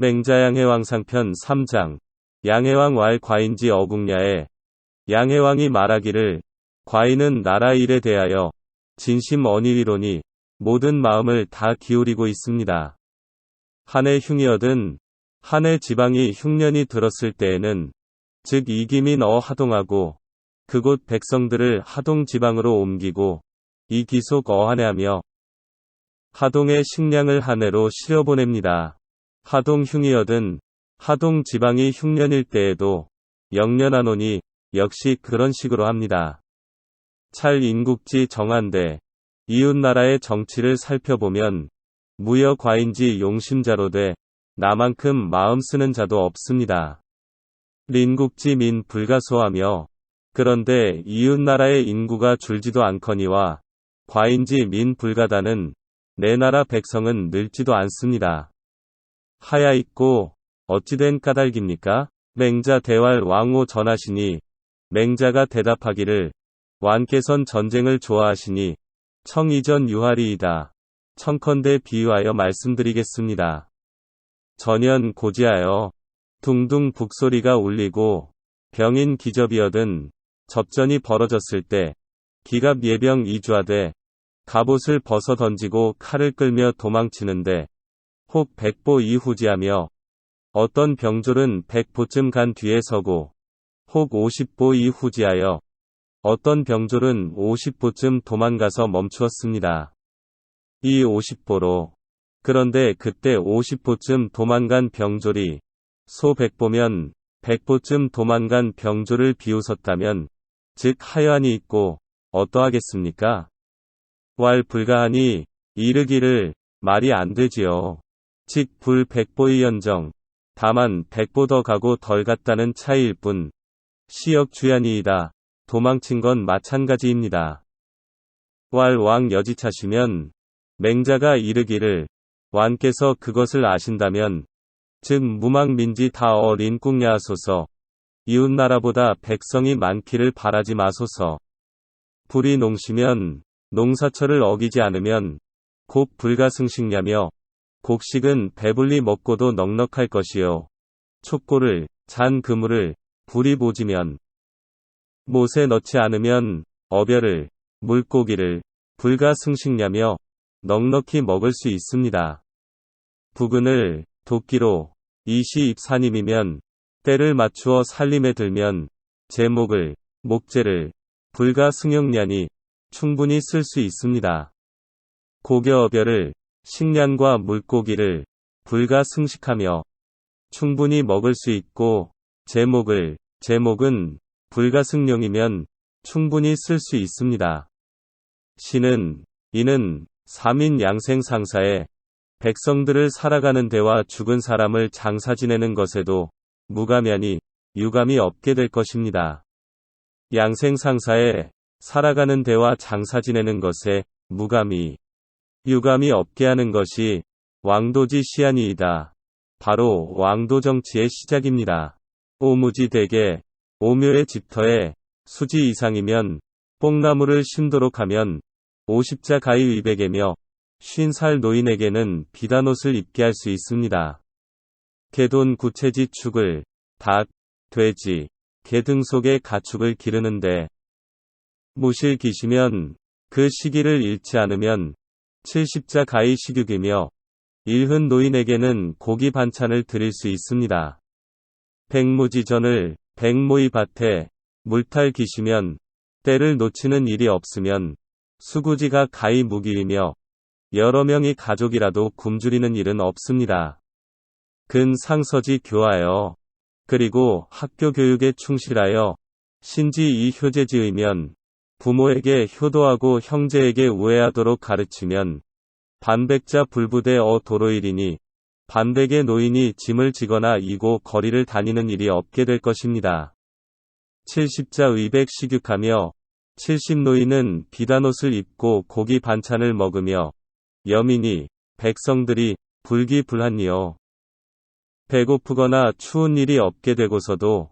맹자양해왕상편 3장. 양해왕 왈 과인지 어국야에. 양해왕이 말하기를 과인은 나라 일에 대하여 진심 언일이로니 모든 마음을 다 기울이고 있습니다. 한해 흉이어든 한해 지방이 흉년이 들었을 때에는 즉 이김인 하동하고 그곳 백성들을 하동 지방으로 옮기고 이 기속 한해하며 하동의 식량을 한해로 실어보냅니다. 하동 흉이어든 하동 지방이 흉년일 때에도 영년하노니 역시 그런 식으로 합니다. 찰 인국지 정한대. 이웃나라의 정치를 살펴보면 무여 과인지 용심자로 돼 나만큼 마음 쓰는 자도 없습니다. 린국지 민 불가소하며 그런데 이웃나라의 인구가 줄지도 않거니와 과인지 민 불가다는 내 나라 백성은 늘지도 않습니다. 하야 있고 어찌된 까닭입니까? 맹자 대왈 왕오 전하시니 맹자가 대답하기를 왕께선 전쟁을 좋아하시니 청이전 유하리이다. 청컨대 비유하여 말씀드리겠습니다. 전연 고지하여 둥둥 북소리가 울리고 병인 기접이어든 접전이 벌어졌을 때 기갑 예병 이주하되 갑옷을 벗어 던지고 칼을 끌며 도망치는데 혹 백보 이후지하며 어떤 병졸은 100보쯤 간 뒤에 서고 혹 50보 이후지하여 어떤 병졸은 50보쯤 도망가서 멈추었습니다. 이 50보로 그런데 그때 50보쯤 도망간 병졸이 소 100보면 100보쯤 도망간 병졸을 비웃었다면 즉 하여한이 있고 어떠하겠습니까? 왈 불가하니 이르기를 말이 안 되지요. 즉 불 100보이언정 다만 100보 더 가고 덜 갔다는 차이일 뿐 시역주야니이다. 도망친 건 마찬가지입니다. 왈 왕 여지차시면 맹자가 이르기를 왕께서 그것을 아신다면 즉 무망민지 다 린국야하소서. 이웃나라보다 백성이 많기를 바라지 마소서. 불이 농시면 농사철을 어기지 않으면 곡 불가승식냐며 곡식은 배불리 먹고도 넉넉할 것이요. 촉고를 잔 그물을 불이 보지면 못에 넣지 않으면 어별을 물고기를 불가승식냐며 넉넉히 먹을 수 있습니다. 부근을 도끼로 이시 입사님이면 때를 맞추어 살림에 들면 제목을 목재를 불가승용냐니 충분히 쓸 수 있습니다. 고겨어별을 식량과 물고기를 불가승식하며 충분히 먹을 수 있고 제목은 불가승용이면 충분히 쓸 수 있습니다. 시는 이는 삼인 양생상사에 백성들을 살아가는 데와 죽은 사람을 장사 지내는 것에도 무감하니 유감이 없게 될 것입니다. 양생상사에 살아가는 데와 장사 지내는 것에 무감이 유감이 없게 하는 것이 왕도지 시안이이다. 바로 왕도 정치의 시작입니다. 오무지 대개 오묘의 집터에 수지 이상이면 뽕나무를 심도록 하면 50자 가히 위백이며 50살 노인에게는 비단옷을 입게 할 수 있습니다. 개돈 구체지 축을 닭, 돼지, 개 등 속에 가축을 기르는데 무실 기시면 그 시기를 잃지 않으면 70자 가히 식육이며 일흔 노인에게는 고기 반찬을 드릴 수 있습니다. 백무지전을 백모이 밭에 물탈 기시면 때를 놓치는 일이 없으면 수구지가 가히 무기이며 여러 명이 가족이라도 굶주리는 일은 없습니다. 근 상서지 교하여 그리고 학교 교육에 충실하여 신지 이 효제지의면 부모에게 효도하고 형제에게 우애하도록 가르치면 반백자 불부대 도로일이니 반백의 노인이 짐을 지거나 이고 거리를 다니는 일이 없게 될 것입니다. 70자 의백 식육하며 70노인은 비단옷을 입고 고기 반찬을 먹으며 여민이 백성들이 불기불한이요. 배고프거나 추운 일이 없게 되고서도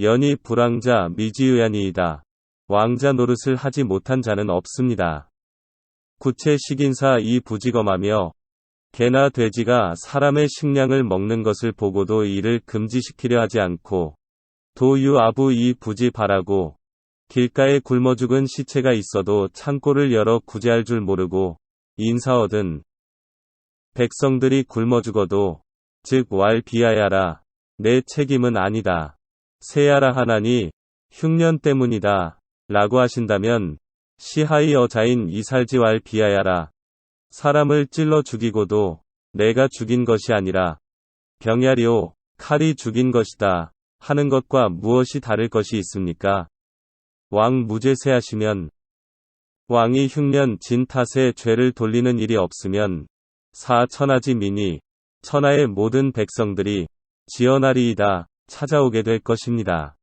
연이 불황자 미지의안이이다. 왕자 노릇을 하지 못한 자는 없습니다. 구체 식인사 이 부지검하며 개나 돼지가 사람의 식량을 먹는 것을 보고도 이를 금지시키려 하지 않고 도유아부 이 부지 바라고 길가에 굶어 죽은 시체가 있어도 창고를 열어 구제할 줄 모르고 인사 얻은 백성들이 굶어 죽어도 즉 왈 비하야라 내 책임은 아니다. 세야라 하나니 흉년 때문이다. 라고 하신다면 시하의 여자인 이살지 왈 비하야라 사람을 찔러 죽이고도 내가 죽인 것이 아니라 병야리오 칼이 죽인 것이다 하는 것과 무엇이 다를 것이 있습니까? 왕 무죄세하시면 왕이 흉년 진 탓에 죄를 돌리는 일이 없으면 사천하지 민이 천하의 모든 백성들이 지어나리이다 찾아오게 될 것입니다.